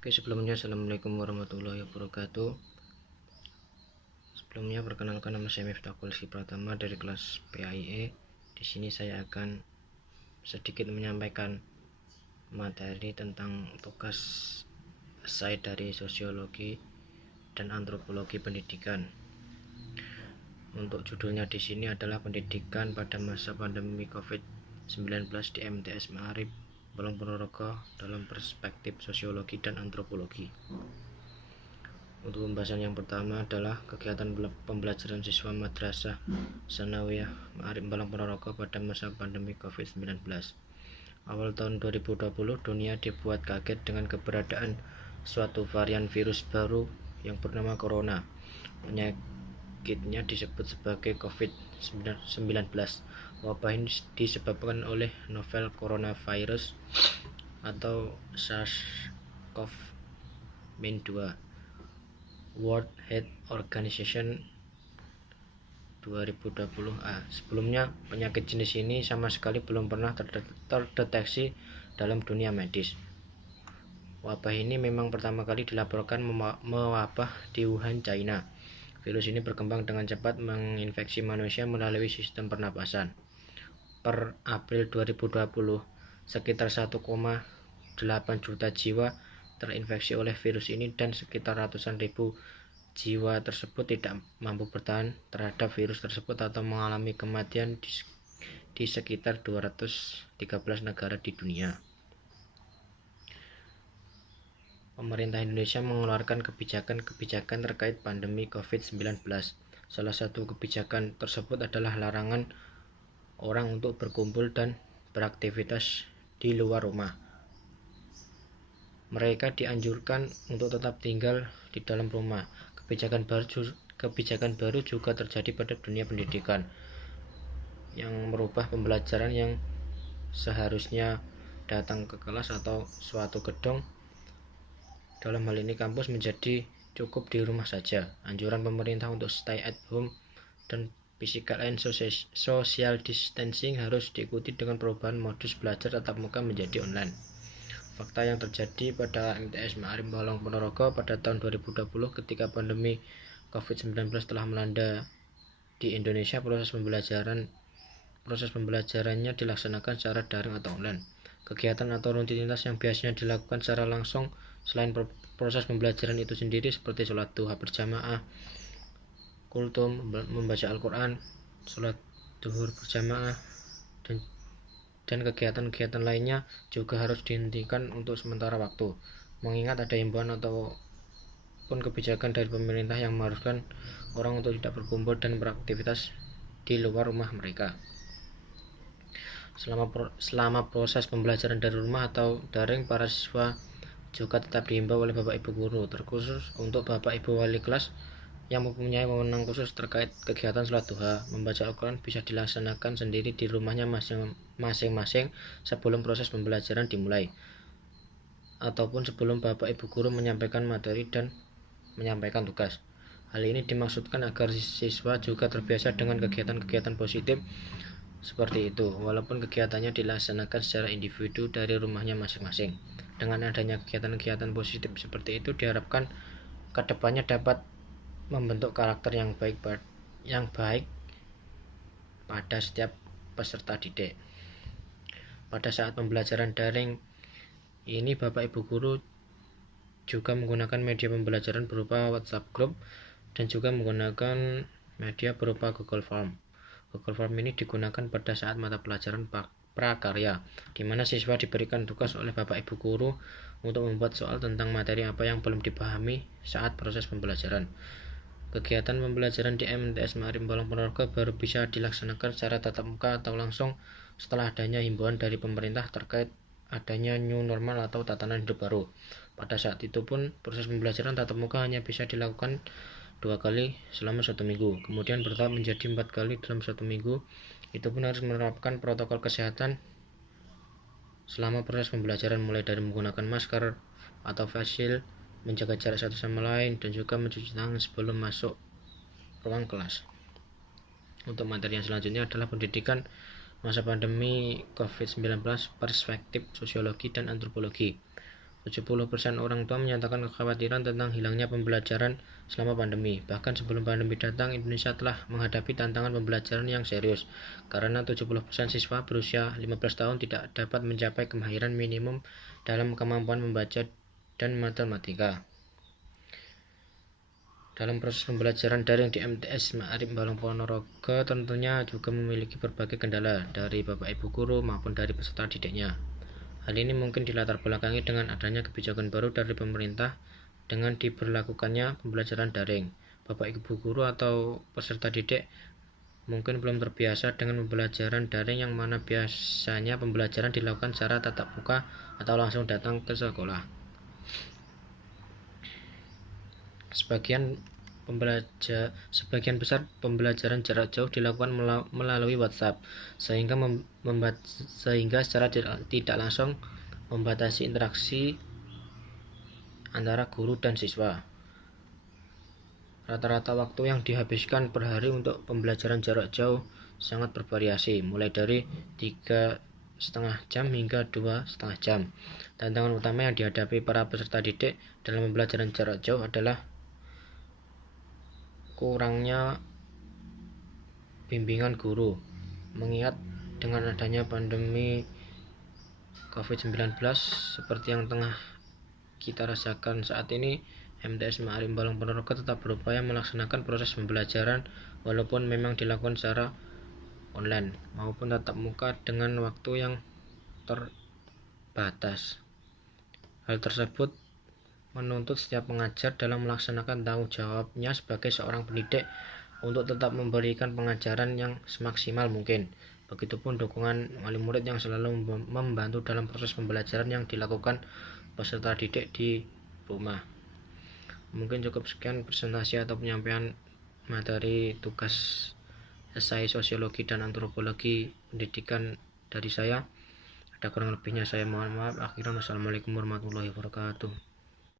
Oke, sebelumnya Assalamualaikum warahmatullahi wabarakatuh. Sebelumnya perkenalkan, nama saya Miftahul Pratama dari kelas PAIE. Di sini saya akan sedikit menyampaikan materi tentang tugas esai dari sosiologi dan antropologi pendidikan. Untuk judulnya di sini adalah pendidikan pada masa pandemi COVID-19 di MTS Ma'arif Balong Ponorogo dalam perspektif sosiologi dan antropologi. Untuk pembahasan yang pertama adalah kegiatan pembelajaran siswa Madrasah Sanawiyah Ma'arif Balong Ponorogo pada masa pandemi COVID-19. Awal tahun 2020, dunia dibuat kaget dengan keberadaan suatu varian virus baru yang bernama Corona. Penyakitnya disebut sebagai COVID-19. Wabah ini disebabkan oleh novel coronavirus atau SARS-CoV-2. World Health Organization 2020A. Sebelumnya, penyakit jenis ini sama sekali belum pernah terdeteksi dalam dunia medis. Wabah ini memang pertama kali dilaporkan mewabah di Wuhan, China. Virus ini berkembang dengan cepat menginfeksi manusia melalui sistem pernapasan. Per April 2020, sekitar 1,8 juta jiwa terinfeksi oleh virus ini dan sekitar ratusan ribu jiwa tersebut tidak mampu bertahan terhadap virus tersebut atau mengalami kematian di sekitar 213 negara di dunia. Pemerintah Indonesia mengeluarkan kebijakan terkait pandemi COVID-19. Salah satu kebijakan tersebut adalah larangan orang untuk berkumpul dan beraktivitas di luar rumah. Mereka dianjurkan untuk tetap tinggal di dalam rumah. Kebijakan baru juga terjadi pada dunia pendidikan, yang merubah pembelajaran yang seharusnya datang ke kelas atau suatu gedung, dalam hal ini kampus, menjadi cukup di rumah saja. Anjuran pemerintah untuk stay at home dan physical and social distancing harus diikuti dengan perubahan modus belajar tatap muka menjadi online. Fakta yang terjadi pada MTS Ma'arif Balong Ponorogo pada tahun 2020 ketika pandemi COVID-19 telah melanda di Indonesia, proses pembelajarannya dilaksanakan secara daring atau online. Kegiatan atau rutinitas yang biasanya dilakukan secara langsung selain proses pembelajaran itu sendiri seperti sholat duha berjamaah, kultum, membaca Al-Quran, sholat duhur berjamaah, dan kegiatan-kegiatan lainnya juga harus dihentikan untuk sementara waktu, mengingat ada himbauan ataupun kebijakan dari pemerintah yang mengharuskan orang untuk tidak berkumpul dan beraktivitas di luar rumah mereka. Selama proses pembelajaran dari rumah atau daring, para siswa juga tetap dihimbau oleh Bapak Ibu guru, terkhusus untuk Bapak Ibu wali kelas yang mempunyai wewenang khusus terkait kegiatan sholat duha, membaca Al-Quran bisa dilaksanakan sendiri di rumahnya masing-masing sebelum proses pembelajaran dimulai, ataupun sebelum Bapak Ibu guru menyampaikan materi dan menyampaikan tugas. Hal ini dimaksudkan agar siswa juga terbiasa dengan kegiatan-kegiatan positif seperti itu, walaupun kegiatannya dilaksanakan secara individu dari rumahnya masing-masing. Dengan adanya kegiatan-kegiatan positif seperti itu, diharapkan kedepannya dapat membentuk karakter yang baik pada setiap peserta didik. Pada saat pembelajaran daring ini, Bapak Ibu guru juga menggunakan media pembelajaran berupa WhatsApp group dan juga menggunakan media berupa Google Form. Google Form ini digunakan pada saat mata pelajaran prakarya, di mana siswa diberikan tugas oleh Bapak Ibu guru untuk membuat soal tentang materi apa yang belum dipahami saat proses pembelajaran. Kegiatan pembelajaran di MTS Ma'arif Balong Ponorogo baru bisa dilaksanakan secara tatap muka atau langsung setelah adanya himbauan dari pemerintah terkait adanya new normal atau tatanan hidup baru. Pada saat itu pun, proses pembelajaran tatap muka hanya bisa dilakukan 2 kali selama 1 minggu, kemudian bertahap menjadi 4 kali dalam 1 minggu. Itu pun harus menerapkan protokol kesehatan selama proses pembelajaran, mulai dari menggunakan masker atau face shield, menjaga jarak satu sama lain, dan juga mencuci tangan sebelum masuk ruang kelas. Untuk materi yang selanjutnya adalah pendidikan masa pandemi COVID-19, perspektif sosiologi dan antropologi. 70% orang tua menyatakan kekhawatiran tentang hilangnya pembelajaran selama pandemi. Bahkan sebelum pandemi datang, Indonesia telah menghadapi tantangan pembelajaran yang serius, karena 70% siswa berusia 15 tahun tidak dapat mencapai kemahiran minimum dalam kemampuan membaca dan matematika. Dalam proses pembelajaran daring di MTS Ma'arif Balong Ponorogo tentunya juga memiliki berbagai kendala dari Bapak Ibu guru maupun dari peserta didiknya. Hal ini mungkin dilatar belakangi dengan adanya kebijakan baru dari pemerintah dengan diberlakukannya pembelajaran daring. Bapak Ibu guru atau peserta didik mungkin belum terbiasa dengan pembelajaran daring yang mana biasanya pembelajaran dilakukan secara tatap muka atau langsung datang ke sekolah. Sebagian besar pembelajaran jarak jauh dilakukan melalui WhatsApp, sehingga secara tidak langsung membatasi interaksi antara guru dan siswa. Rata-rata waktu yang dihabiskan per hari untuk pembelajaran jarak jauh sangat bervariasi, mulai dari 3,5 jam hingga 2,5 jam. Tantangan utama yang dihadapi para peserta didik dalam pembelajaran jarak jauh adalah kurangnya bimbingan guru, mengingat dengan adanya pandemi COVID-19 seperti yang tengah kita rasakan saat ini, MTS Ma'arif Balong Ponorogo tetap berupaya melaksanakan proses pembelajaran walaupun memang dilakukan secara online maupun tatap muka dengan waktu yang terbatas. Hal tersebut menuntut setiap pengajar dalam melaksanakan tanggung jawabnya sebagai seorang pendidik untuk tetap memberikan pengajaran yang semaksimal mungkin. Begitupun dukungan wali murid yang selalu membantu dalam proses pembelajaran yang dilakukan peserta didik di rumah. Mungkin cukup sekian presentasi atau penyampaian materi tugas esai sosiologi dan antropologi pendidikan dari saya. Ada kurang lebihnya saya mohon maaf. Akhirnya wassalamualaikum warahmatullahi wabarakatuh.